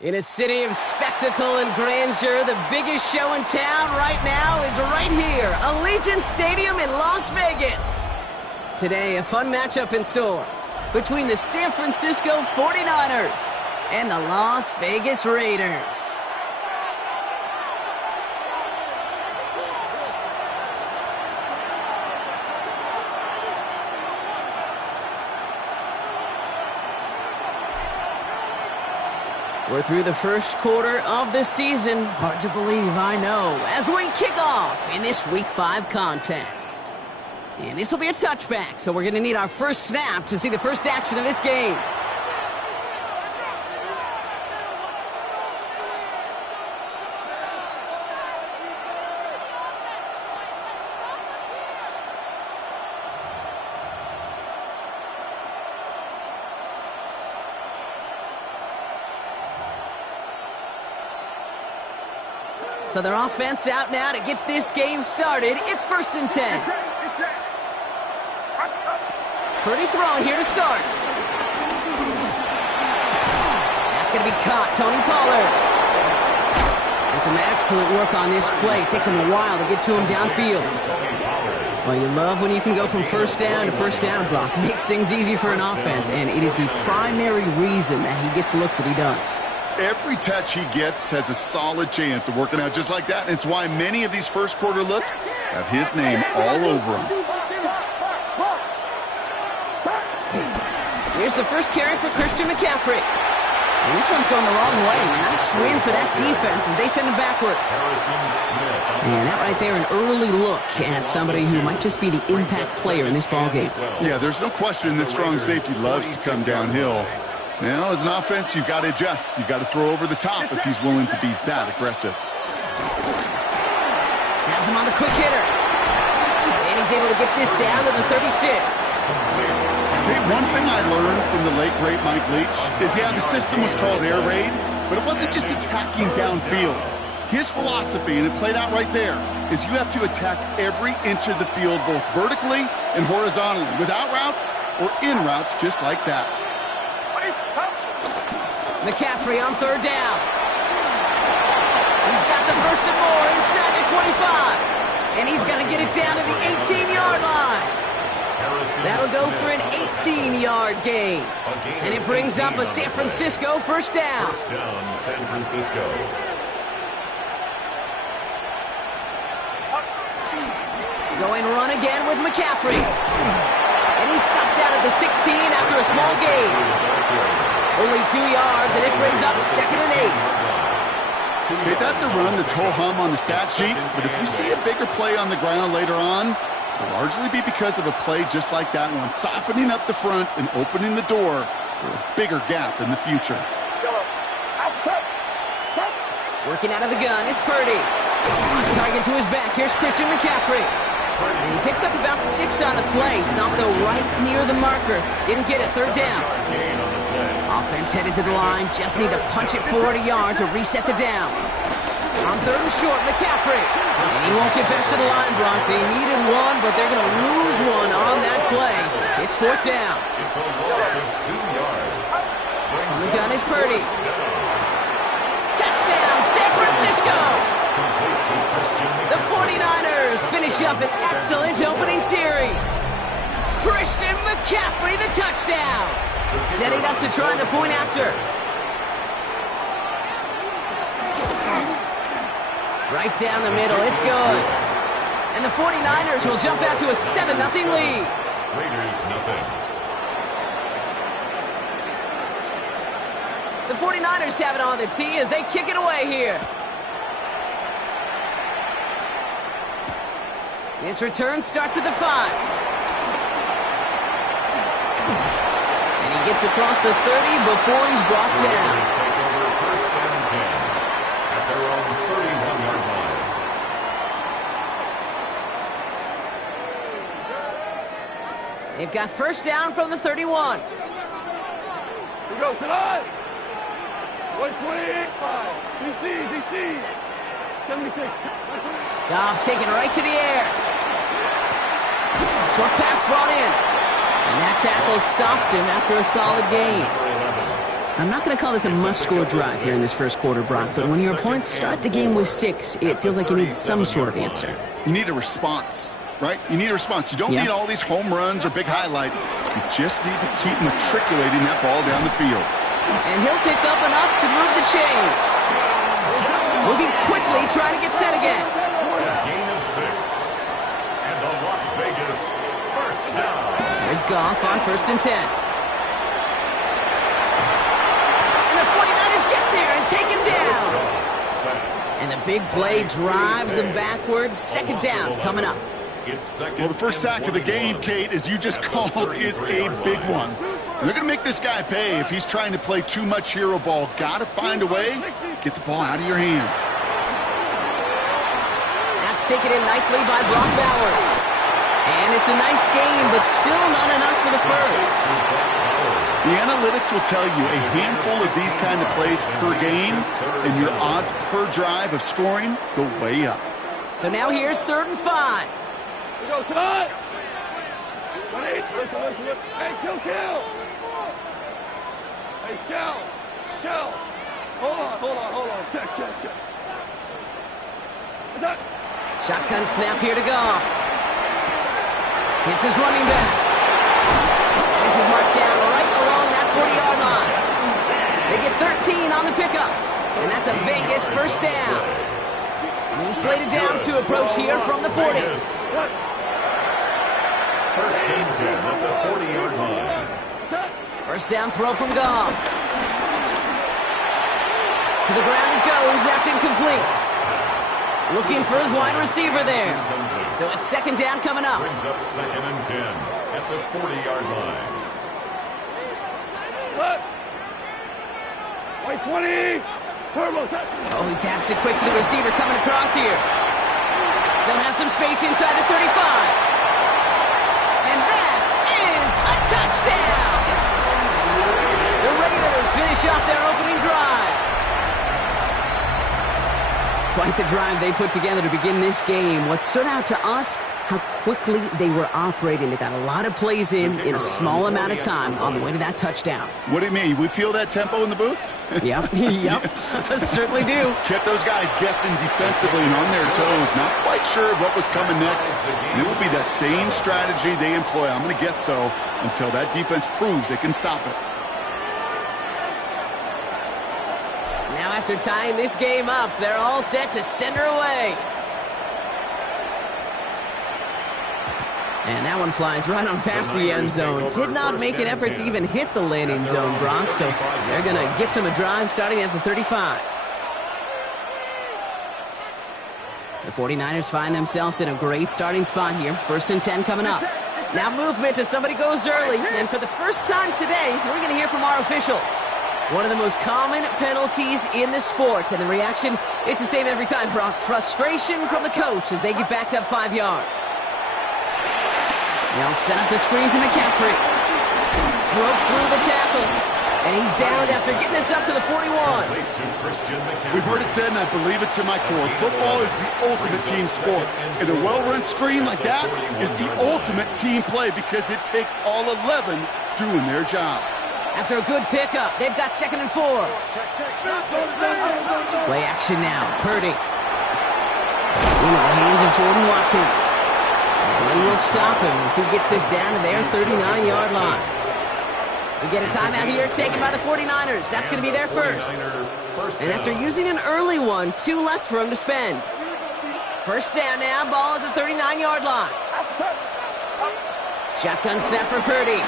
In a city of spectacle and grandeur, the biggest show in town right now is right here, Allegiant Stadium in Las Vegas. Today, a fun matchup in store between the San Francisco 49ers and the Las Vegas Raiders. We're through the first quarter of the season. Hard to believe, I know, as we kick off in this Week 5 contest. And this will be a touchback, so we're going to need our first snap to see the first action of this game. So their offense out now to get this game started. It's 1st and 10. Pretty throwing here to start. That's going to be caught. Tony Pollard. And some excellent work on this play. It takes him a while to get to him downfield. Well, you love when you can go from first down to first down, Brock. It makes things easy for an offense, and it is the primary reason that he gets the looks that he does. Every touch he gets has a solid chance of working out just like that. And it's why many of these first quarter looks have his name all over them. Here's the first carry for Christian McCaffrey. And this one's going the wrong way. Nice win for that defense as they send him backwards. And that right there, an early look at somebody who might just be the impact player in this ballgame. Yeah, there's no question this strong safety loves to come downhill. Now, as an offense, you've got to adjust. You've got to throw over the top if he's willing to be that aggressive. Has him on the quick hitter. And he's able to get this down to the 36. Okay, one thing I learned from the late, great Mike Leach is, yeah, the system was called air raid, but it wasn't just attacking downfield. His philosophy, and it played out right there, is you have to attack every inch of the field, both vertically and horizontally, without routes or in routes just like that. McCaffrey on 3rd down. He's got the first and more inside the 25. And he's going to get it down to the 18-yard line. That'll go for an 18-yard gain. And it brings up a San Francisco first down. First down, San Francisco. Going run again with McCaffrey. And he's stopped out at the 16 after a small gain. Only 2 yards, and it brings up 2nd and 8. Okay, that's a run that's ho-hum on the stat sheet, but if you see a bigger play on the ground later on, it'll largely be because of a play just like that one, softening up the front and opening the door for a bigger gap in the future. Working out of the gun, it's Purdy. On target to his back, here's Christian McCaffrey. And he picks up about 6 on the play. Stopped, though, right near the marker. Didn't get it. Third down. Offense headed to the line. Just need to punch it 40 yards to reset the downs. On third and short, McCaffrey. And he won't get back to the line, Brock. They needed one, but they're going to lose one on that play. It's fourth down. It's a loss of 2 yards. On the gun is Purdy. Touchdown, San Francisco! The 49ers finish up an excellent opening series. Christian McCaffrey, the touchdown. Setting up to try the point after. Right down the middle, it's good. And the 49ers will jump out to a 7-0 lead. Raiders nothing. The 49ers have it on the tee as they kick it away here. This return starts at the 5. And he gets across the 30 before he's brought down. Raiders take over first and 10 at their own 31-yard line. They've got first down from the 31. We go tonight. 128. DC. 76. Goff taken right to the air. Short pass brought in. And that tackle stops him after a solid gain. I'm not going to call this a must-score drive here in this first quarter, Brock, but when your opponents start the game with 6, it feels like you need some sort of answer. You need a response, right? You need a response. You don't need all these home runs or big highlights. You just need to keep matriculating that ball down the field. And he'll pick up enough to move the chains. Moving quickly, trying to get set again. A gain of 6. And the Las Vegas first down. There's Goff on first and 10. And the 49ers get there and take him down. And the big play drives them backwards. Second down coming up. Well, the first sack of the game, Kate, as you just called, is a big one. And they're going to make this guy pay if he's trying to play too much hero ball. Got to find a way to get the ball out of your hand. That's taken in nicely by Brock Bowers. And it's a nice game, but still not enough for the first. The analytics will tell you a handful of these kind of plays per game, and your odds per drive of scoring go way up. So now here's third and 5. We go tonight. 28. Listen. Hey, kill. Hey, shell. Hold on. Check. What's that? Shotgun snap here to Goff. Hits his running back. And this is marked down right along that 40-yard line. They get 13 on the pickup. And that's a Vegas first down. New slated downs to approach here from the 40. First and 10 at the 40-yard line. First down throw from Goff. To the ground it goes. That's incomplete. Looking for his wide receiver there. So it's second down coming up. Brings up second and 10 at the 40-yard line. What? White 20. Turbo. Oh, he taps it quick to the receiver coming across here. Still has some space inside the 35. And that is a touchdown! The Raiders finish off their opening drive. Quite the drive they put together to begin this game. What stood out to us, how quickly they were operating. They got a lot of plays in a small amount of time on the way to that touchdown. What do you mean? We feel that tempo in the booth? Yep. Certainly do. Kept those guys guessing defensively and on their toes. Not quite sure what was coming next. And it will be that same strategy they employ. I'm going to guess so until that defense proves it can stop it. Now after tying this game up, they're all set to center away. And that one flies right on past the end zone. Did not make an effort to even hit the landing zone, Brock, so they're going to gift him a drive starting at the 35. The 49ers find themselves in a great starting spot here. First and 10 coming up. Now movement as somebody goes early. And for the first time today, we're going to hear from our officials. One of the most common penalties in the sport. And the reaction, it's the same every time, Brock. Frustration from the coach as they get backed up 5 yards. They'll set up the screen to McCaffrey. Broke through the tackle. And he's down after getting this up to the 41. We've heard it said, and I believe it to my core, football is the ultimate team sport. And a well-run screen like that is the ultimate team play because it takes all 11 doing their job. After a good pickup, they've got 2nd and 4. Play action now. Purdy. Into the hands of Jordan Watkins. And they will stop him as he gets this down to their 39-yard line. We get a timeout here taken by the 49ers. That's going to be their first. And after using an early one, 2 left for him to spend. First down now, ball at the 39-yard line. Shotgun snap for Purdy.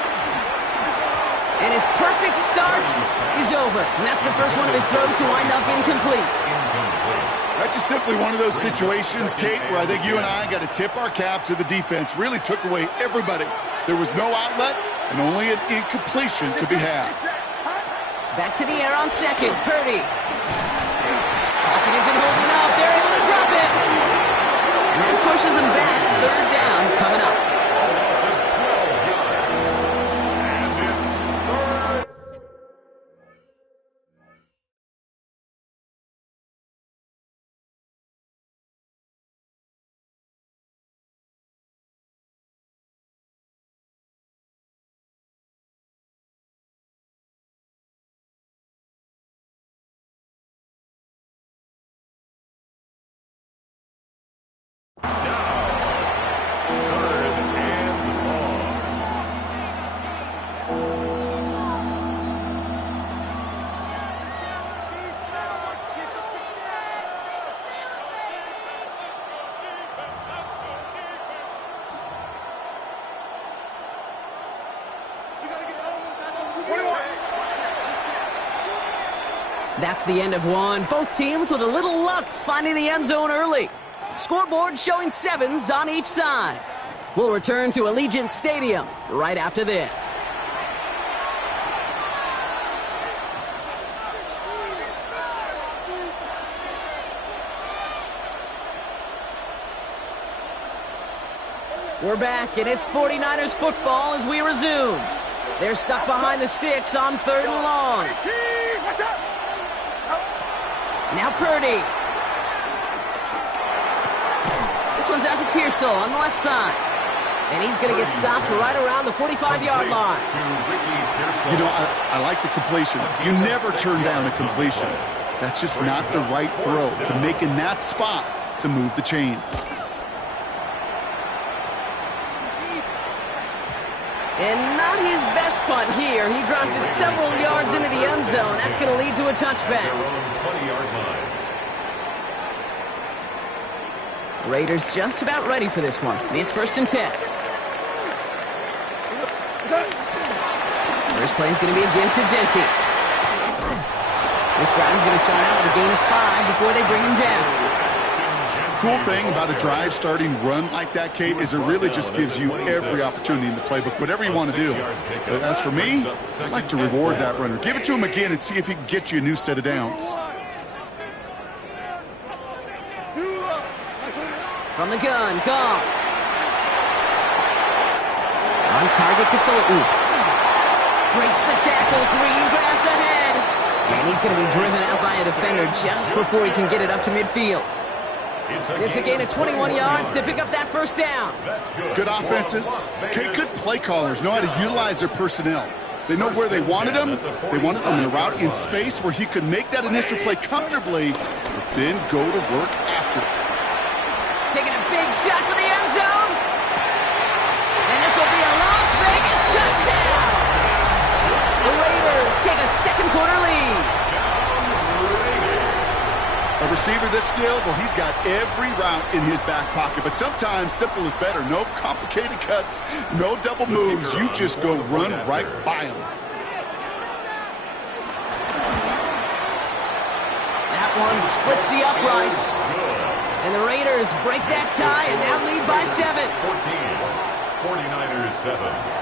And his perfect start is over. And that's the first one of his throws to wind up incomplete. That's just simply one of those situations, Kate, where I think you and I got to tip our cap to the defense. Really took away everybody. There was no outlet, and only an incompletion could be had. Back to the air on 2nd. Purdy. Pocket isn't holding up. They're able to drop it. And that pushes him back. 3rd down coming up. That's the end of one. Both teams with a little luck finding the end zone early. Scoreboard showing 7s on each side. We'll return to Allegiant Stadium right after this. We're back, and it's 49ers football as we resume. They're stuck behind the sticks on 3rd and long. Now Purdy. This one's out to Pearsall on the left side. And he's going to get stopped right around the 45-yard line. You know, I like the completion. You never turn down a completion. That's just not the right throw to make in that spot to move the chains. And not his best punt here. He drops it several yards into the end zone. That's going to lead to a touchback. Raiders just about ready for this one. It's 1st and 10. First play is going to be again to Genty. This drive is going to start out with a gain of 5 before they bring him down. Cool thing about a drive starting run like that, Kate, is it really just gives you every opportunity in the playbook, whatever you want to do. But as for me, I'd like to reward that runner. Give it to him again and see if he can get you a new set of downs. From the gun, Goff. On target to Fulton. Breaks the tackle, green grass ahead. And he's going to be driven out by a defender just before he can get it up to midfield. It's a gain of 21 yards to pick up that first down. Good offenses. Okay, good play callers know how to utilize their personnel. They know where they wanted him. They wanted him in a route in space where he could make that initial play comfortably, but then go to work after. Taking a big shot for the end zone. And this will be a Las Vegas touchdown. The Raiders take a second-quarter lead. A receiver this skilled, well, he's got every route in his back pocket, but sometimes simple is better. No complicated cuts, no double moves. You just go run right by him. That one splits the uprights. And the Raiders break that tie and now lead by 7. 49ers 7.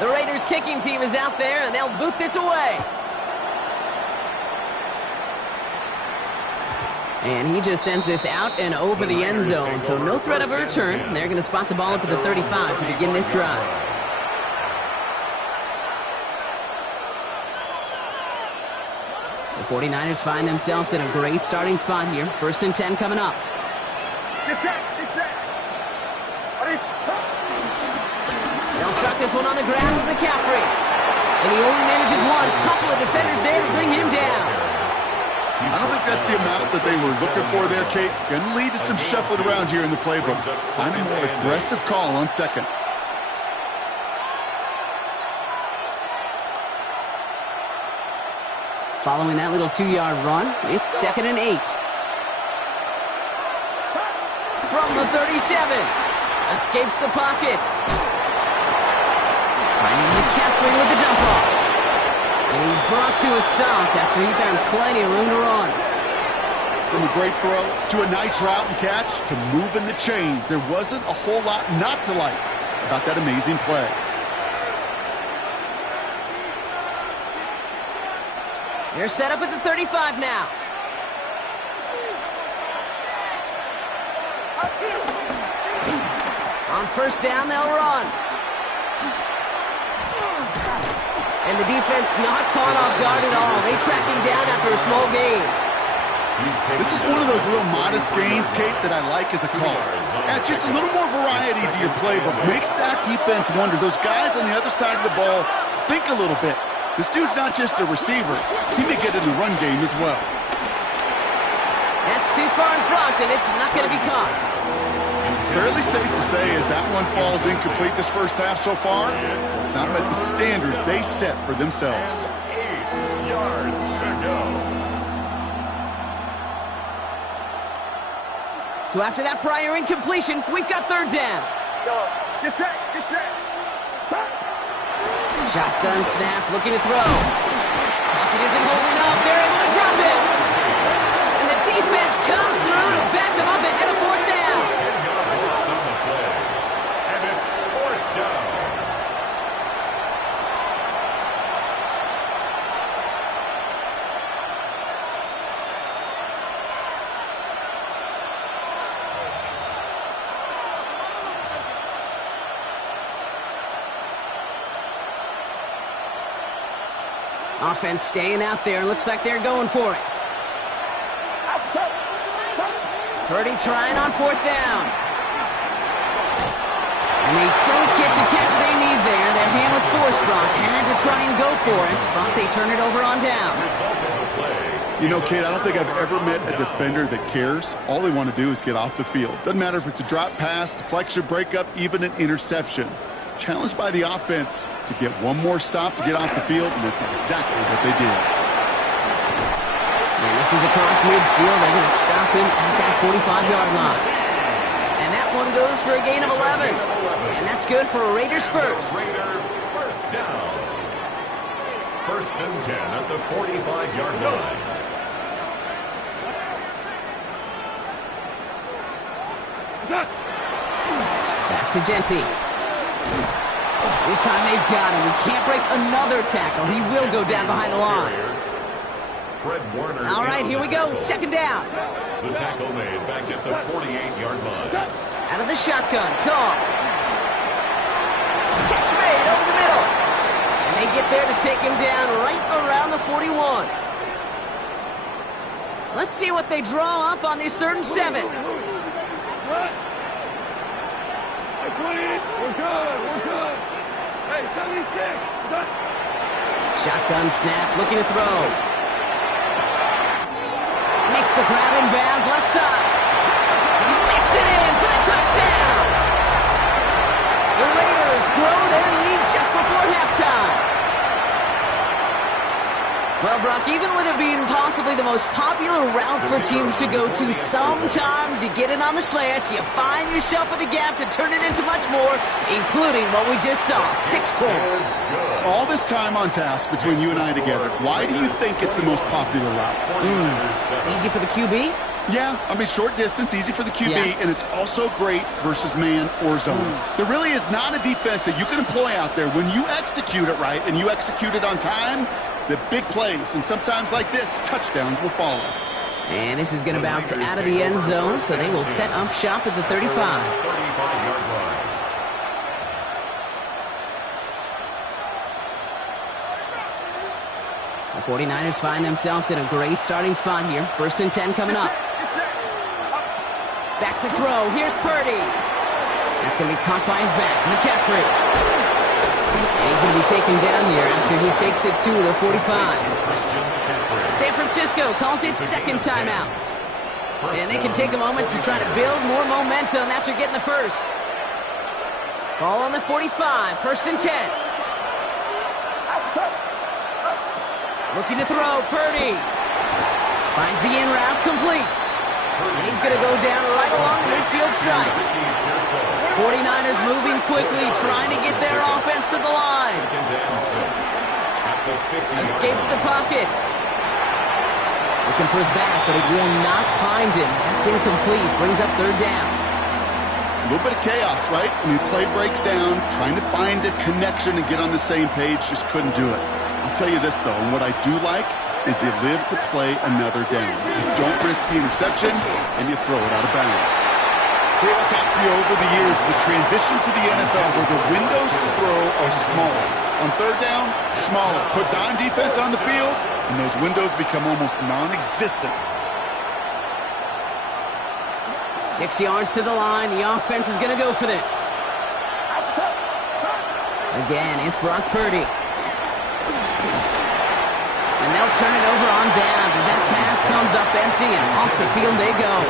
The Raiders kicking team is out there, and they'll boot this away. And he just sends this out and over the end zone, so no threat of a return. They're going to spot the ball up at the 35 to begin this drive. The 49ers find themselves in a great starting spot here. 1st and 10 coming up. Get set. They'll start this one on the ground with McCaffrey. And he only manages one. Couple of defenders there to bring him down. I don't think that's the amount that they were looking for there, Kate. Going to lead to some shuffling around here in the playbook. Find a more aggressive call on 2nd. Following that little 2-yard run, it's 2nd and 8. From the 37. Escapes the pocket. Finding McCaffrey with the dump off. And he's brought to a stop after he found plenty of room to run. From a great throw to a nice route and catch to moving the chains. There wasn't a whole lot not to like about that amazing play. They're set up at the 35 now. On 1st down, they'll run. And the defense not caught off guard at all. They track him down after a small gain. This is one of those real modest gains, Kate, that I like as a call. Adds just a little more variety to your playbook. Makes that defense wonder. Those guys on the other side of the ball think a little bit. This dude's not just a receiver. He may get in the run game as well. That's too far in front, and it's not going to be caught. Fairly safe to say as that one falls incomplete this first half so far, it's not met the standard they set for themselves. 8 yards to go. So after that prior incompletion, we've got 3rd down. Get set. Shotgun snap, looking to throw. Pocket isn't holding up. They're able to drop it. And the defense comes through to back them up ahead of 4th down. 10-yard loss on the play. And it's 4th down. Offense staying out there. Looks like they're going for it. Purdy trying on 4th down. And they don't get the catch they need there. Their hand was forced, Brock. Had to try and go for it, but they turn it over on downs. You know, Kate, I don't think I've ever met a defender that cares. All they want to do is get off the field. Doesn't matter if it's a drop pass, deflection, breakup, even an interception. Challenged by the offense to get one more stop to get off the field, and that's exactly what they did. And this is across midfield. They're going to stop him at that 45-yard line. And that one goes for a gain of 11. And that's good for a Raiders first. Raider first down. 1st and 10 at the 45-yard line. Back to Genty. This time they've got him. He can't break another tackle. He will go down behind the line. Fred Warner. All right, here we go. 2nd down. The tackle made back at the 48-yard line. Out of the shotgun. Call. Catch made over the middle. And they get there to take him down right around the 41. Let's see what they draw up on this 3rd and 7. We're good. Hey, 76. Shotgun snap, looking to throw. Makes the grab in bounds, left side. He makes it in for the touchdown. The Raiders grow their lead just before halftime. Well, Brock, even with it being possibly the most popular route for teams to go to, sometimes you get it on the slants, you find yourself with a gap to turn it into much more, including what we just saw, 6 points. All this time on task between you and I together, why do you think it's the most popular route? Easy for the QB? Yeah, I mean, short distance, easy for the QB, and it's also great versus man or zone. There really is not a defense that you can employ out there. When you execute it right and you execute it on time, the big plays, and sometimes like this, touchdowns will follow. And this is going to bounce out of the end zone, so they will set up shop at the 35. 35-yard line. The 49ers find themselves in a great starting spot here. 1st and 10 coming up. Back to throw. Here's Purdy. That's going to be caught by his back. McCaffrey. And he's going to be taken down here after he takes it to the 45. San Francisco calls it second timeout. And they can take a moment to try to build more momentum after getting the first. Ball on the 45. 1st and 10. Looking to throw. Purdy. Finds the in route complete. And he's going to go down right along the midfield stripe. 49ers moving quickly, trying to get their offense to the line. Escapes the pocket. Looking for his back, but it will not find him. That's incomplete. Brings up 3rd down. A little bit of chaos, right? I mean, play breaks down, trying to find a connection and get on the same page, just couldn't do it. I'll tell you this, though, and what I do like is you live to play another down. You don't risk the interception, and you throw it out of bounds. I've talked to you over the years, the transition to the NFL where the windows to throw are smaller. On 3rd down, smaller. Put dime defense on the field, and those windows become almost non-existent. 6 yards to the line. The offense is going to go for this. Again, it's Brock Purdy. And they'll turn it over on downs as that pass comes up empty, and off the field they go.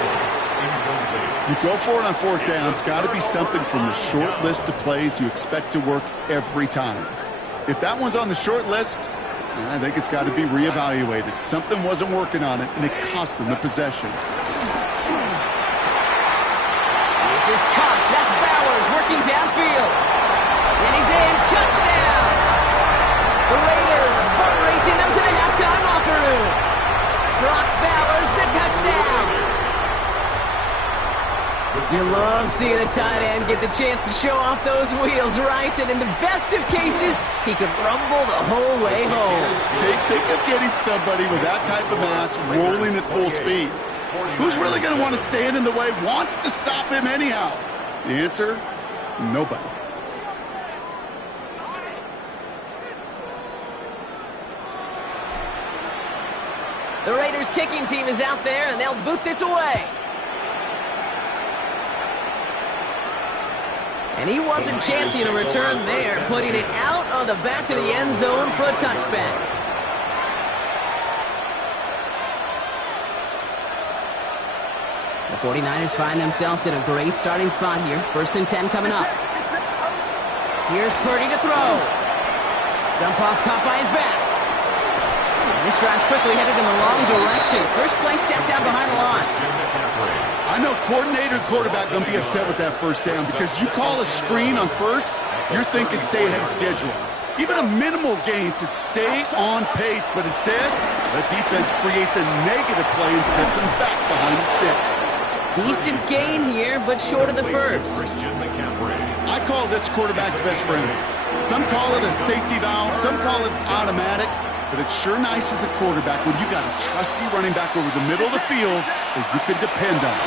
You go for it on 4th down. It's got to be something from the short list of plays you expect to work every time. If that one's on the short list, I think it's got to be reevaluated. Something wasn't working on it, and it cost them the possession. This is Cox. That's Bowers working downfield. And he's in. Touchdown! The Raiders butt racing them to the halftime locker room. Brock Bowers, the touchdown. You love seeing a tight end get the chance to show off those wheels, right? And in the best of cases, he could rumble the whole way home. Think of getting somebody with that type of mass rolling at full speed. Who's really going to want to stand in the way, wants to stop him anyhow? The answer, nobody. The Raiders kicking team is out there, and they'll boot this away. And he wasn't chancing a return there, putting it out of the back of the end zone for a touchback. The 49ers find themselves in a great starting spot here. 1st and 10 coming up. Here's Purdy to throw. Jump off caught by his back. And this drive's quickly headed in the wrong direction. First play set down behind the line. I know coordinator and quarterback going to be upset with that 1st down because you call a screen on 1st, you're thinking stay ahead of schedule. Even a minimal gain to stay on pace, but instead, the defense creates a negative play and sets them back behind the sticks. Decent gain here, but short of the first. I call this quarterback's best friend. Some call it a safety valve, some call it automatic, but it's sure nice as a quarterback when you got a trusty running back over the middle of the field that you can depend on.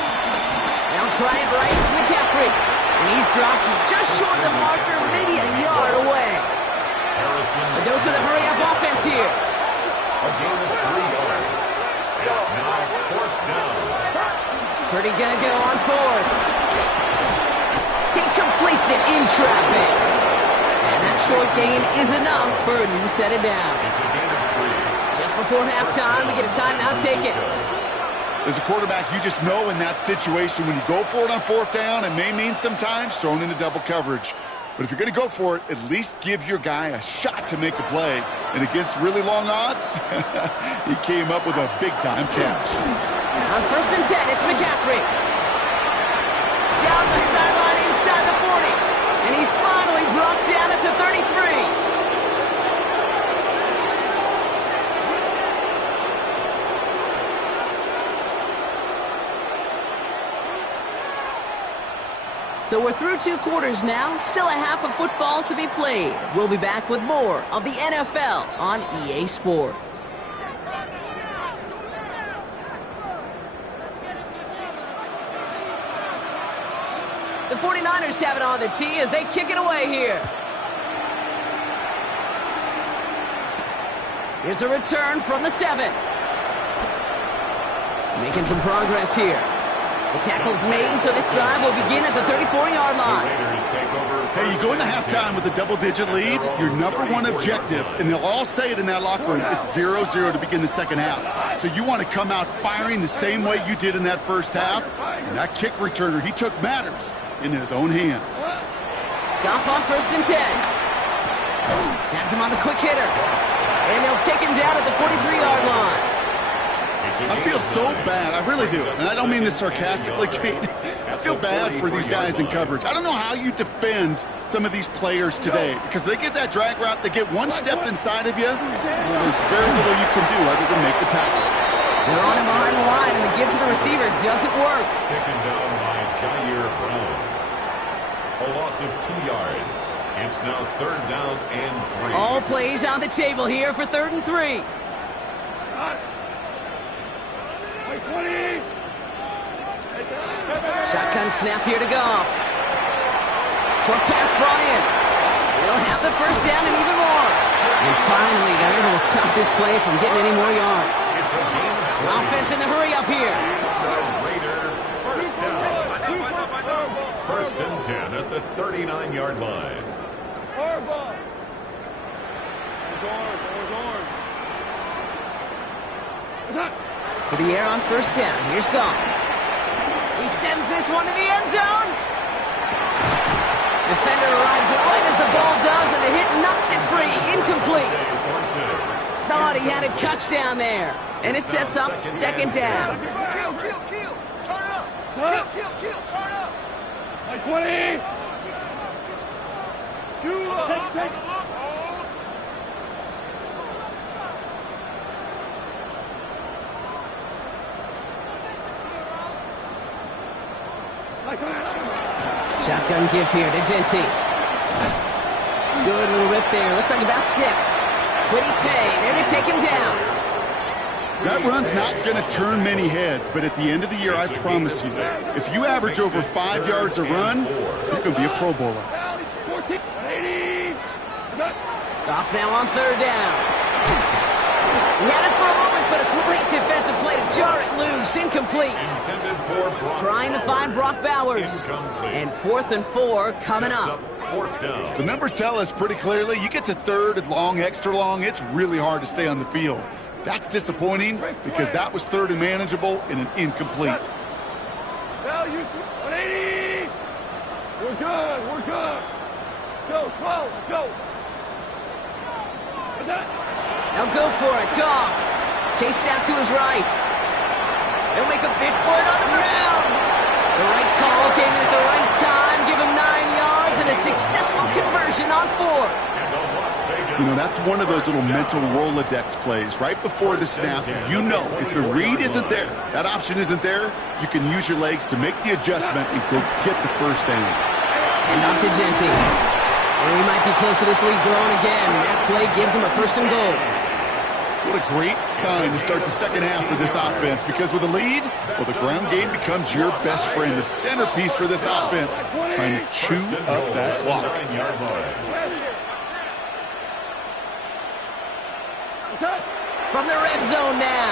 They'll try it right with McCaffrey. And he's dropped just short of the marker, maybe a yard away. A dose of the hurry-up offense here. A gain of 3 yards. It's now 4th down. Purdy gonna go on 4th. He completes it in traffic. And that short gain is enough for a new set of downs. It's a gain of 3. Just before halftime, we get a timeout taken. As a quarterback, you just know in that situation when you go for it on 4th down, it may mean sometimes thrown into double coverage. But if you're going to go for it, at least give your guy a shot to make a play. And against really long odds, he came up with a big-time catch. On 1st and 10, it's McCaffrey. Down the sideline inside the 40. And he's finally brought down at the 33. So we're through 2 quarters now, still a half of football to be played. We'll be back with more of the NFL on EA Sports. The 49ers have it on the tee as they kick it away here. Here's a return from the 7. Making some progress here. The tackle's made, so this drive will begin at the 34-yard line. Hey, you go into halftime with a double-digit lead, your number one objective, and they'll all say it in that locker room, it's 0-0 to begin the second half. So you want to come out firing the same way you did in that first half. And that kick returner, he took matters in his own hands. Goff on 1st and 10. Has him on the quick hitter. And they'll take him down at the 43-yard line. I feel so bad, I really do, and I don't mean this sarcastically, Kate. I feel bad for these guys in coverage. I don't know how you defend some of these players today, because they get that drag route, they get one step inside of you, there's very little you can do other than make the tackle. They're on him behind the line, and the give to the receiver doesn't work. Taken down by Jair Brown. A loss of 2 yards. It's now 3rd down and 3. All plays on the table here for 3rd and 3. Shotgun snap here to Goff. Short pass brought in. They'll have the 1st down and even more. And finally, they're able to stop this play from getting any more yards. Offense in the hurry up here. Raiders, 1st down. 1st and 10 at the 39-yard line. To the air on 1st down. Here's Goff. He sends this one to the end zone. Defender arrives right as the ball does, and the hit knocks it free. Incomplete. Thought he had a touchdown there. And it sets up 2nd down. Kill. Turn up. Kill. Turn up. 20. Take. Shotgun give here to Genty. Good little rip there. Looks like about 6. Quiddy Pay there to take him down. That run's not going to turn many heads, but at the end of the year, I promise you, if you average over 5 yards a run, you're going to be a Pro Bowler. Goff now on 3rd down. He had it for a moment, but a great defensive play to jar it loose. Incomplete. Trying to find Brock Bowers. And 4th and 4 coming up. The numbers tell us pretty clearly, you get to 3rd and long, extra long, it's really hard to stay on the field. That's disappointing because that was 3rd and manageable and an incomplete. We're good. Go. Now go for it, Goff. Chased out to his right. They'll make a bid for it on the ground. The right call came in at the right time. Give him 9 yards and a successful conversion on 4. You know, that's one of those little mental Rolodex plays. Right before the snap, you know if the read isn't there, that option isn't there, you can use your legs to make the adjustment and go get the 1st down. And off to Genty. Well, he might be close to this lead growing again. That play gives him a 1st and goal. What a great sign to start the second half for this offense, because with a lead, well, the ground game becomes your best friend, the centerpiece for this offense, trying to chew up that clock. From the red zone now.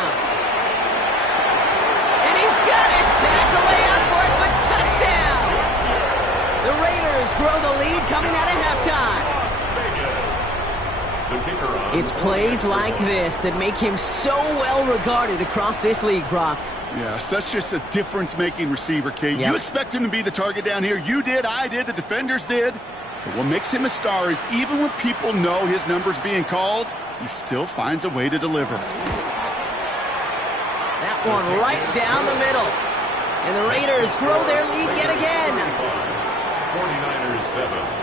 And he's got it! And that's a layout for it, but touchdown! The Raiders grow the lead coming out of halftime. It's plays like this that make him so well regarded across this league, Brock. Yeah, such just a difference-making receiver, Kate. Yep. You expect him to be the target down here. You did, I did, the defenders did. But what makes him a star is even when people know his number's being called, he still finds a way to deliver. That one right down the middle. And the Raiders grow their lead yet again. 49ers 7.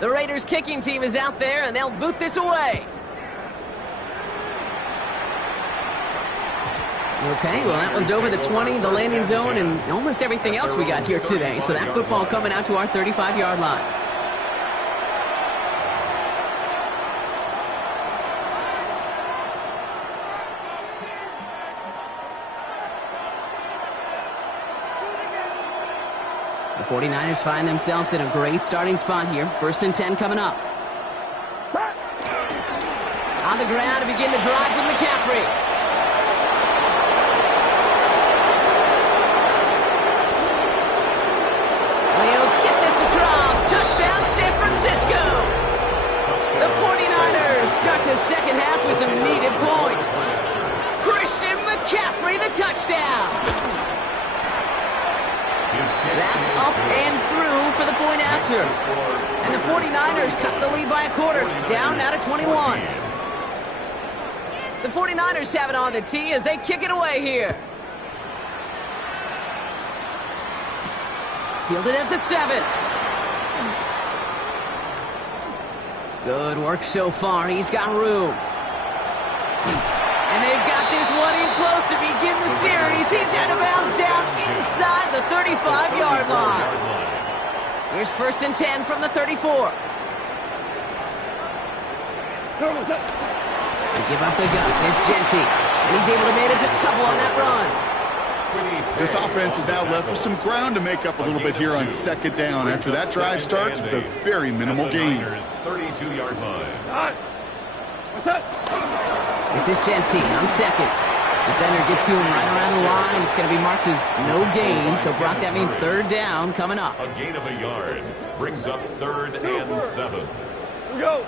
The Raiders kicking team is out there, and they'll boot this away. Okay, well, that one's over the 20, the landing zone, and almost everything else we got here today. So that football coming out to our 35-yard line. The 49ers find themselves in a great starting spot here. 1st and 10 coming up. On the ground to begin the drive with McCaffrey. He'll get this across. Touchdown, San Francisco. The 49ers start the second half with some needed points. Christian McCaffrey, the touchdown. That's up and through for the point after. And the 49ers cut the lead by a quarter, down now to 21. The 49ers have it on the tee as they kick it away here. Fielded at the 7. Good work so far. He's got room. And they've got this one in close to begin the series. He's out of bounds down inside the 35-yard line. Here's 1st and 10 from the 34. They give up the guts. It's Genty. And he's able to manage a couple on that run. This offense is now left with some ground to make up a little bit here on 2nd down after that drive starts with a very minimal gain. 32-yard line. What's that? This is Genty on 2nd. Defender gets to him right around the line. It's going to be marked as no gain. So, Brock, that means 3rd down coming up. A gain of a yard brings up 3rd and 7. Here we go.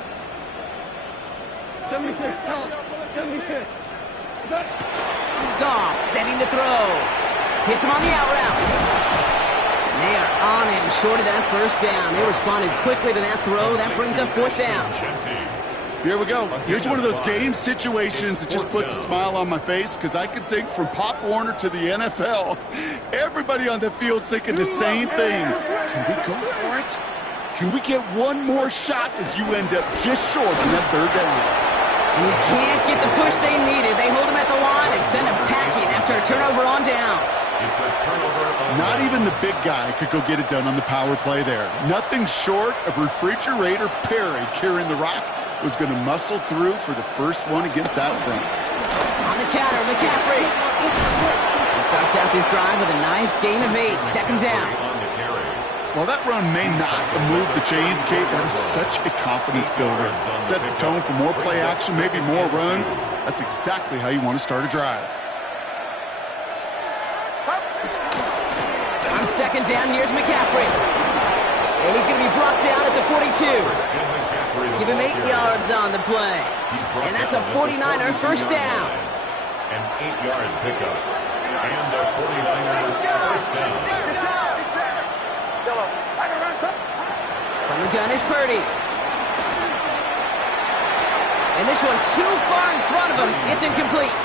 76. Count. 76. Goff setting to throw. Hits him on the out route. And they are on him short of that 1st down. They responded quickly to that throw. That brings up 4th down. Here we go. Here's one of those game situations that just puts a smile on my face because I can think from Pop Warner to the NFL, everybody on the field's thinking the same thing. Can we go for it? Can we get one more shot as you end up just short on that 3rd down? And he can't get the push they needed. They hold him at the line and send him packing after a turnover on downs. It's a turnover on Not even the big guy could go get it done on the power play there. Nothing short of Refrigerator Perry carrying the rock was going to muscle through for the first one against that front. On the counter, McCaffrey. He starts out this drive with a nice gain of 8. 2nd down. While that run may not move the chains, Kate, that is such a confidence builder. Sets the tone for more play action, maybe more runs. That's exactly how you want to start a drive. On 2nd down, here's McCaffrey. And he's going to be brought down at the 42. Give him 8 yards on the play. And that's a 49er 1st down. An 8-yard pickup. And a 49er 1st down. From the gun is Purdy. And this one too far in front of him. It's incomplete.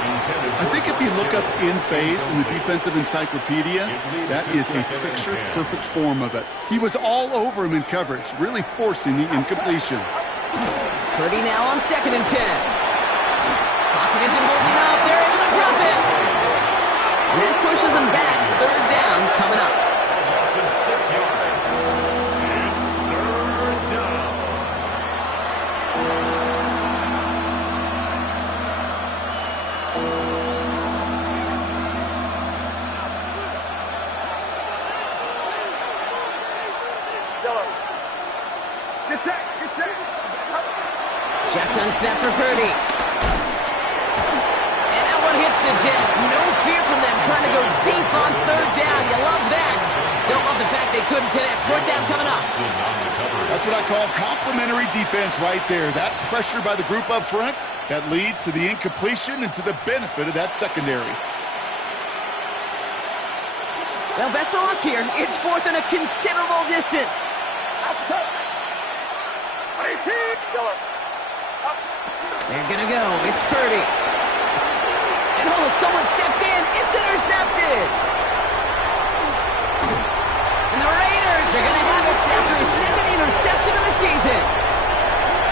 I think if you look up in phase in the defensive encyclopedia, that is a picture-perfect form of it. He was all over him in coverage, really forcing the incompletion. Purdy now on 2nd and 10. Pocket isn't holding up. They're able to drop it. And that pushes him back. 3rd down coming up. Loss of 6 yards. It's 3rd down. Get set. Get set. Shotgun snap for Purdy. And that one hits the deck. No fear from them trying to go deep on 3rd down. You love that. Don't love the fact they couldn't connect. 4th down coming up. That's what I call complimentary defense right there. That pressure by the group up front, that leads to the incompletion and to the benefit of that secondary. Well, best of luck here. It's 4th and a considerable distance. They're going to go. It's Purdy. And oh, someone stepped in. It's intercepted. And the Raiders are going to have it after his 2nd interception of the season.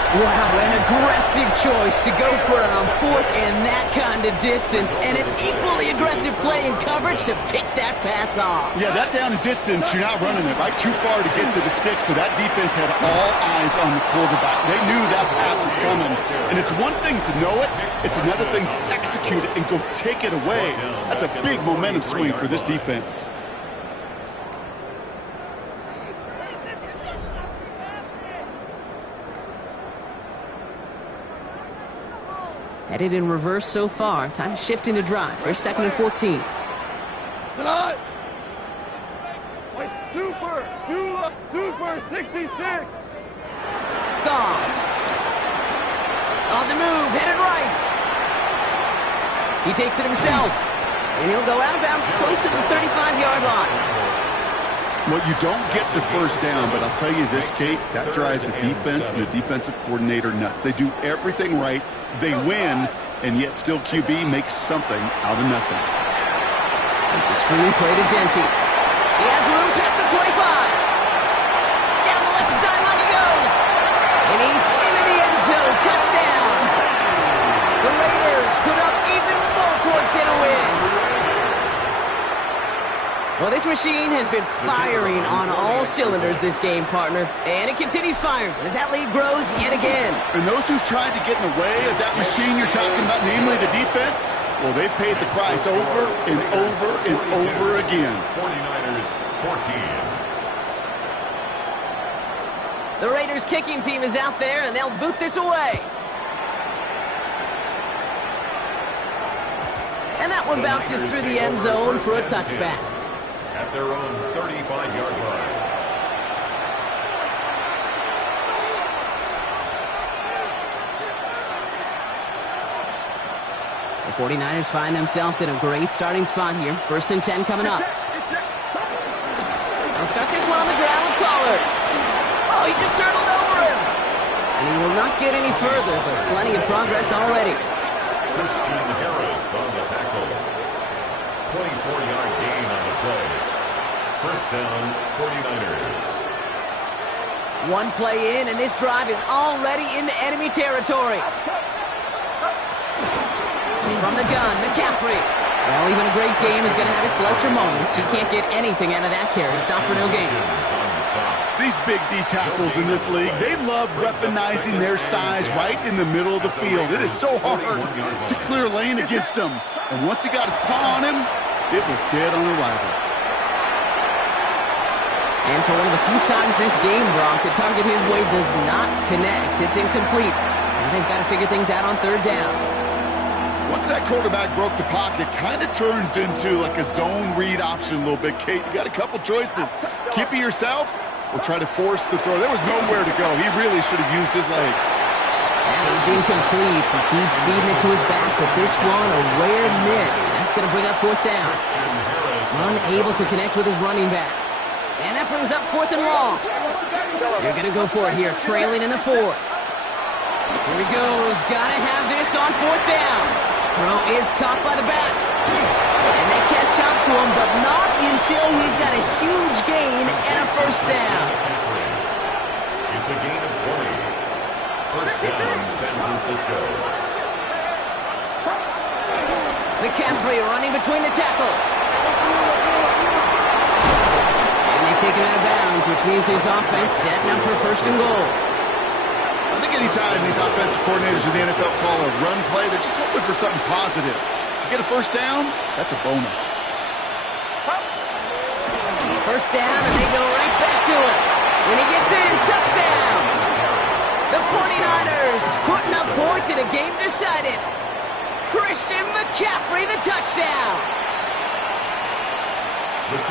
Wow, an aggressive choice to go for it on 4th and that kind of distance. And an equally aggressive play in coverage to pick that pass off. Yeah, that down and distance, you're not running it right too far to get to the stick, so that defense had all eyes on the quarterback. They knew that pass was coming. And it's one thing to know it, it's another thing to execute it and go take it away. That's a big momentum swing for this defense. Headed in reverse so far. Time to shift into drive. Here's 2nd and 14. Tonight. Wait, super, 66. Gone. On the move, headed right. He takes it himself. And he'll go out of bounds close to the 35-yard line. Well, you don't get the first down, but I'll tell you this, Kate, that drives the defense and the defensive coordinator nuts. They do everything right, they win, and yet still QB makes something out of nothing. It's a screen play to Genty. He has room past the 25. Down the left sideline he goes. And he's into the end zone. Touchdown. The Raiders put up even more points in a win. Well, this machine has been firing on all cylinders this game, partner. And it continues firing as that lead grows yet again. And those who've tried to get in the way of that machine you're talking about, namely the defense, well, they've paid the price over and over and over again. 49ers 14. The Raiders kicking team is out there, and they'll boot this away. And that one bounces through the end zone for a touchback. At their own 35-yard line. The 49ers find themselves in a great starting spot here. 1st and 10 coming up. They'll start this one on the ground with Pollard. Oh, he just circled over him. And he will not get any further, but plenty of progress already. Christian Harris on the tackle. 24-yard gain on the play. 1st down, 49ers. One play in, and this drive is already into enemy territory. From the gun, McCaffrey. Well, even a great game is going to have its lesser moments. You can't get anything out of that carry. Stop for no gain. These big D tackles in this league, they love weaponizing their size right in the middle of the field. It is so hard to clear lane against them. And once he got his paw on him, it was dead on arrival. And for one of the few times this game, Brock, the target his way does not connect. It's incomplete. Now they've got to figure things out on 3rd down. Once that quarterback broke the pocket, kind of turns into like a zone read option a little bit, Kate. You got a couple choices. Keep it yourself or try to force the throw. There was nowhere to go. He really should have used his legs. That is incomplete. He keeps feeding it to his back, but this one, a rare miss. That's going to bring up 4th down. Unable to connect with his running back. And that brings up 4th and long. They're going to go for it here, trailing in the 4th. Here he goes. Got to have this on 4th down. Throw is caught by the back. And they catch up to him, but not until he's got a huge gain and a 1st down. It's a gain of 20. 1st down, San Francisco. McCaffrey running between the tackles. And they take him out of bounds, which means his offense setting up for 1st and goal. I think anytime these offensive coordinators in the NFL call a run play, they're just hoping for something positive. To get a 1st down, that's a bonus. 1st down, and they go right back to it. When he gets in, touchdown! The 49ers putting up points in a game decided. Christian McCaffrey, the touchdown!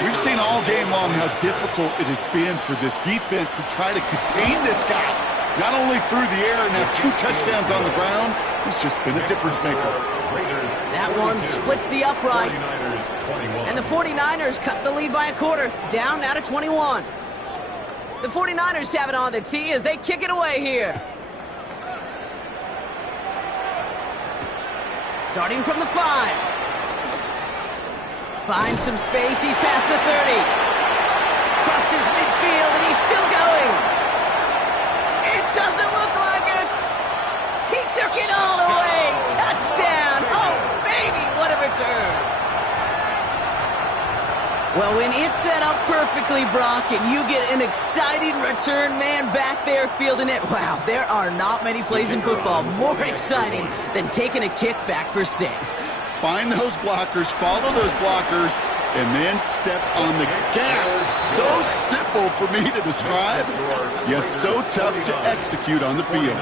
We've seen all game long how difficult it has been for this defense to try to contain this guy. Not only through the air, now 2 touchdowns on the ground. He's just been a difference maker. That one splits the uprights. And the 49ers cut the lead by a quarter, down now to 21. The 49ers have it on the tee as they kick it away here. Starting from the 5. Finds some space, he's past the 30. Crosses midfield, and he's still going. It doesn't look like it. He took it all the way. Touchdown. Oh, baby, what a return. Well, when it's set up perfectly, Brock, and you get an exciting return man back there fielding it, wow, there are not many plays in football more exciting than taking a kick back for 6. Find those blockers, follow those blockers, and then step on the gas. So simple for me to describe, yet so tough to execute on the field.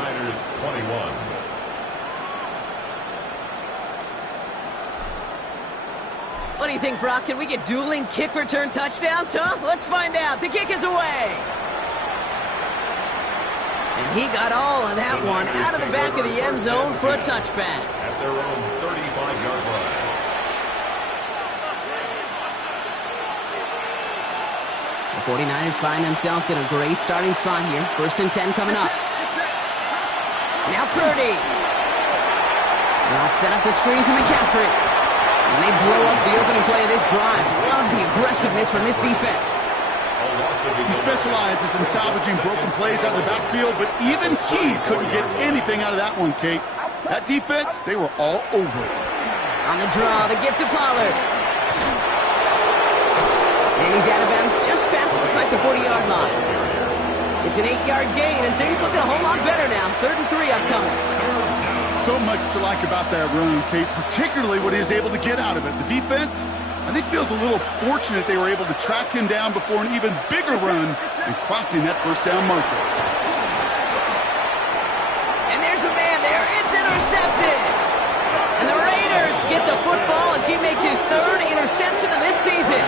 What do you think, Brock? Can we get dueling kick return touchdowns, huh? Let's find out. The kick is away. And he got all of that one out of the back of the end zone for a touchback. At their own 35-yard line. The 49ers find themselves in a great starting spot here. 1st and 10 coming up. Now Purdy. They'll set up the screen to McCaffrey. And they blow up the opening play of this drive. Love the aggressiveness from this defense. He specializes in salvaging broken plays out of the backfield, but even he couldn't get anything out of that one, Kate. That defense, they were all over it. On the draw, the gift to Pollard. And he's out of bounds just past, looks like the 40-yard line. It's an 8-yard gain, and things looking a whole lot better now. 3rd and 3 upcoming. So much to like about that run, Kate, particularly what he was able to get out of it. The defense, I think, feels a little fortunate they were able to track him down before an even bigger run and crossing that 1st down marker. And there's a man there. It's intercepted. And the Raiders get the football as he makes his 3rd interception of this season.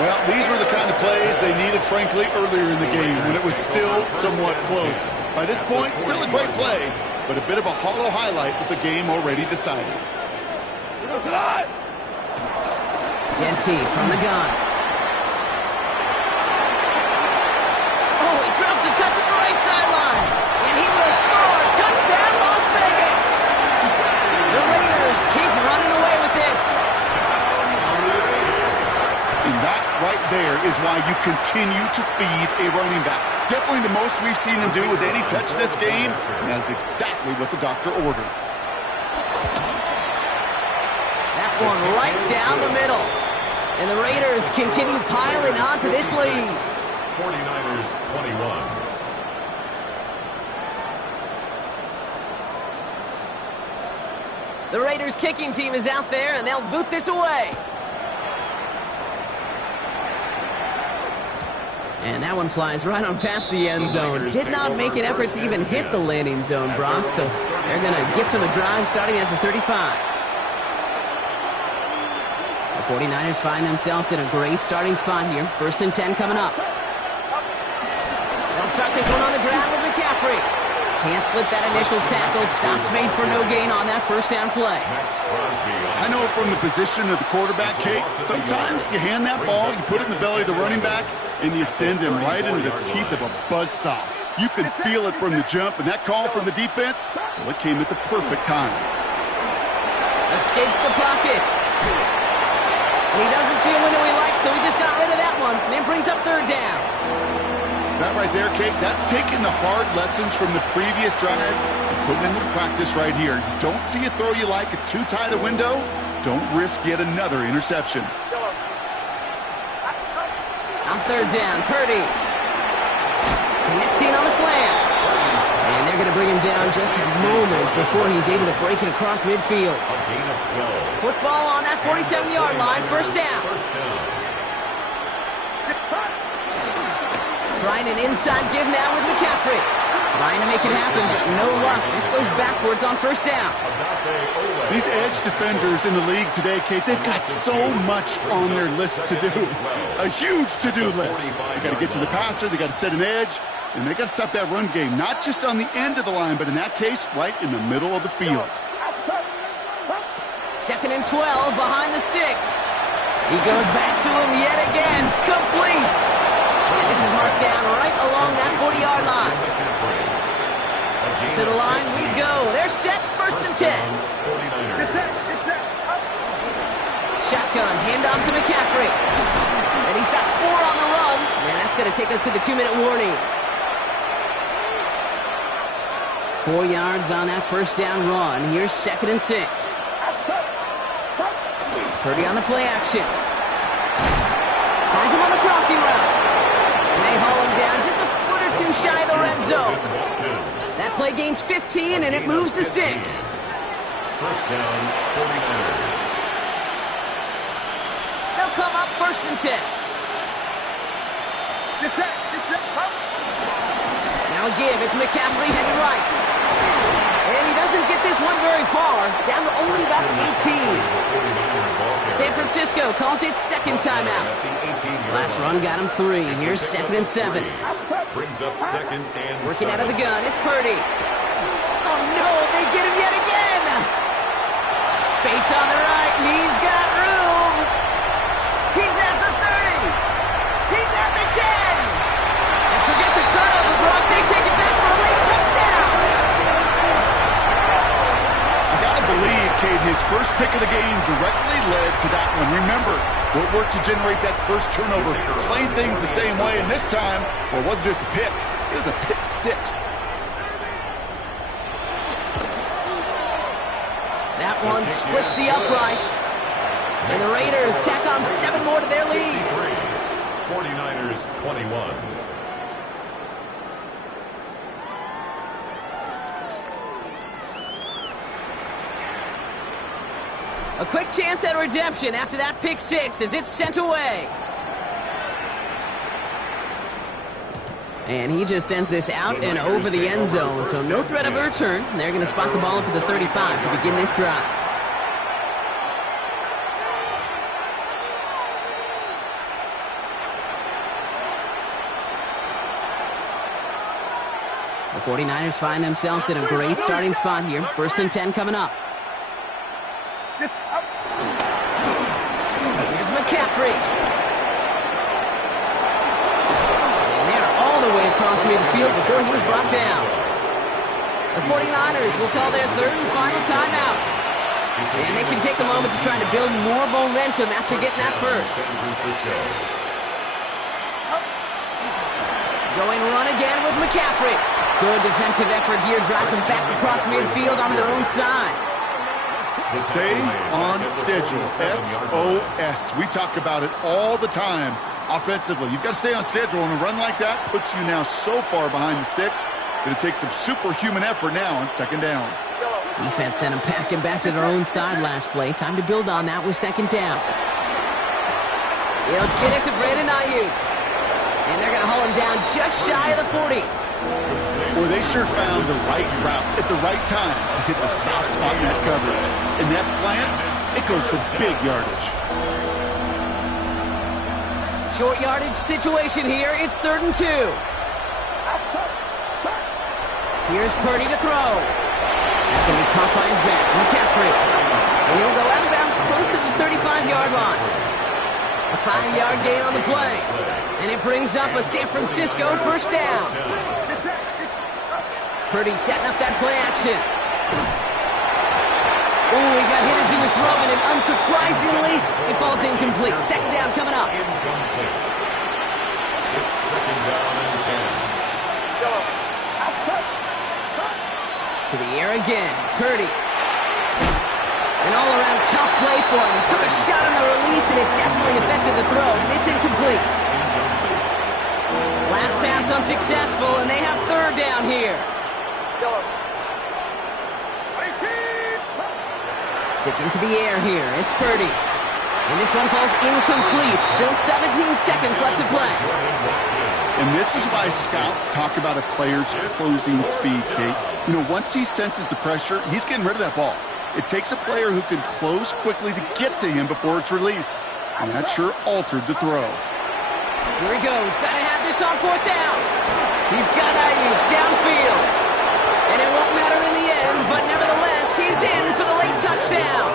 Well, these were the kind of plays they needed, frankly, earlier in the game when it was still somewhat close. By this point, still a great play, but a bit of a hollow highlight with the game already decided. Genty from the gun. Oh, he drops and cuts to the right sideline. And he will score. Touchdown, Las Vegas. The Raiders keep running away with this. And that right there is why you continue to feed a running back. Definitely the most we've seen him do with any touch this game. And that's exactly what the doctor ordered. That one right down the middle. And the Raiders continue piling on to this lead. 49ers 21. The Raiders kicking team is out there, and they'll boot this away. And that one flies right on past the end zone. Did not make an effort to even hit the landing zone, Brock, so they're going to gift him a drive starting at the 35. The 49ers find themselves in a great starting spot here. 1st and 10 coming up. They'll start this one on the ground with McCaffrey. Can't slip that initial tackle. Stops made for no gain on that 1st down play. I know from the position of the quarterback, Kate, sometimes you hand that ball, you put it in the belly of the running back, and you send him right into the teeth of a buzzsaw. You can feel it from the jump, and that call from the defense, well, it came at the perfect time. Escapes the pocket. And he doesn't see a window he likes, so he just got rid of that one. And then brings up 3rd down. That right there, Kate, that's taking the hard lessons from the previous drive and putting them into practice right here. You don't see a throw you like, it's too tight a window, don't risk yet another interception. On 3rd down, Purdy. Connecting on the slant. And they're going to bring him down just a moment before he's able to break it across midfield. Football on that 47-yard line, 1st down. Trying an inside give now with McCaffrey. Trying to make it happen, but no luck. This goes backwards on 1st down. These edge defenders in the league today, Kate, they've got so much on their list to do. A huge to-do list. They got to get to the passer, they got to set an edge, and they got to stop that run game, not just on the end of the line, but in that case, right in the middle of the field. 2nd and 12 behind the sticks. He goes back to him yet again. Complete. And this is marked down right along that 40-yard line. To the line we go. They're set. 1st and 10. Shotgun. Handoff to McCaffrey. And he's got 4 on the run. And that's going to take us to the 2-minute warning. 4 yards on that 1st down run. Here's 2nd and 6. Purdy on the play action. Finds him on the crossing route. And they haul him down just a foot or 2 shy of the red zone. That play gains 15, and it moves the sticks. 1st down, 49ers. They'll come up 1st and 10. Now a give. It's McCaffrey heading right. And he doesn't get this one very far. Down to only about the 18. San Francisco calls it second timeout. Last run got him 3. Here's 2nd and 7. Brings up 2nd and Working 7. out of the gun, it's Purdy. Oh no, they get him yet again. Space on the right, and he's got room. He's at the 30. He's at the 10. And forget the turnover, Brock. They take it back for a late touchdown. I gotta believe, Kate, his first pick of the game directly led to that one. Remember, what worked to generate that first turnover played things the same way, and this time, well, it wasn't just a pick, it was a pick 6. That one splits the uprights. And the Raiders tack on 7 more to their lead. 49ers 21. A quick chance at redemption after that pick 6 as it's sent away. And he just sends this out and over the end zone, so no threat of a return. They're going to spot the ball up at the 35 to begin this drive. The 49ers find themselves in a great starting spot here. 1st and 10 coming up. Here's McCaffrey. And they're all the way across midfield before he's brought down. The 49ers will call their 3rd and final timeout. And they can take a moment to try to build more momentum after getting that first. Going run again with McCaffrey. Good defensive effort here. Drives them back across midfield on their own side. Stay on schedule. SOS. We talk about it all the time offensively. You've got to stay on schedule, and a run like that puts you now so far behind the sticks. Going to take some superhuman effort now on 2nd down. Defense sent them packing back to their own side last play. Time to build on that with 2nd down. He'll get it to Brandon Ayuk. And they're going to haul him down just shy of the 40. Well, they sure found the right route at the right time to hit the soft spot in that coverage. And that slant, it goes for big yardage. Short yardage situation here. It's 3rd and 2. Here's Purdy to throw. That's going to be caught by his back. McCaffrey. And he'll go out of bounds close to the 35-yard line. A 5-yard gain on the play. And it brings up a San Francisco 1st down. Purdy setting up that play action. Oh, he got hit as he was throwing, and unsurprisingly, it falls incomplete. 2nd down coming up. Incomplete. It's 2nd down and 10. To the air again. Purdy. An all-around tough play for him. He took a shot on the release, and it definitely affected the throw. It's incomplete. Last pass unsuccessful, and they have 3rd down here. Sticking to the air here. It's Purdy. And this one falls incomplete. Still 17 seconds left to play. And this is why scouts talk about a player's closing speed, Kate. You know, once he senses the pressure, he's getting rid of that ball. It takes a player who can close quickly to get to him before it's released. And that sure altered the throw. Here he goes. Got to have this on 4th down. He's got Ayuk downfield. And it won't matter in the end, but nevertheless, he's in for the late touchdown.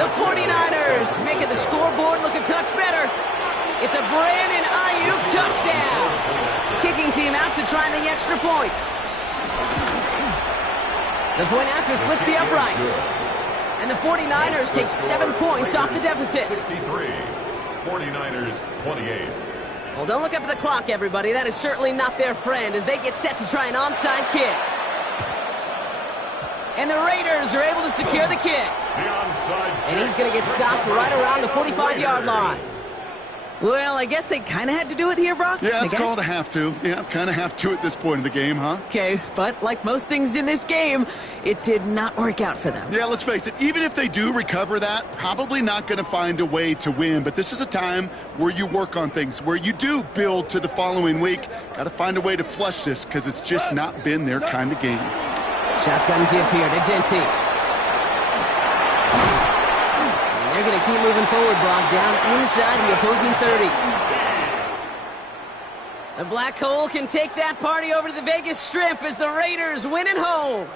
The 49ers making the scoreboard look a touch better. It's a Brandon Ayuk touchdown. Kicking team out to try the extra points. The point after splits the uprights. And the 49ers take 7 points off the deficit. 63. 49ers 28. Well, don't look up at the clock, everybody. That is certainly not their friend as they get set to try an onside kick. And the Raiders are able to secure the kick. And he's going to get stopped right around the 45-yard line. Well, I guess they kind of had to do it here, Brock. Yeah, it's called a have to. Yeah, kind of have to at this point in the game, huh? Okay, but like most things in this game, it did not work out for them. Yeah, let's face it, even if they do recover that, probably not going to find a way to win. But this is a time where you work on things, where you do build to the following week. Got to find a way to flush this because it's just not been their kind of game. Shotgun give here to Genty. And they're looking to keep moving forward, Brock, down inside the opposing 30. The Black Hole can take that party over to the Vegas Strip as the Raiders win at home.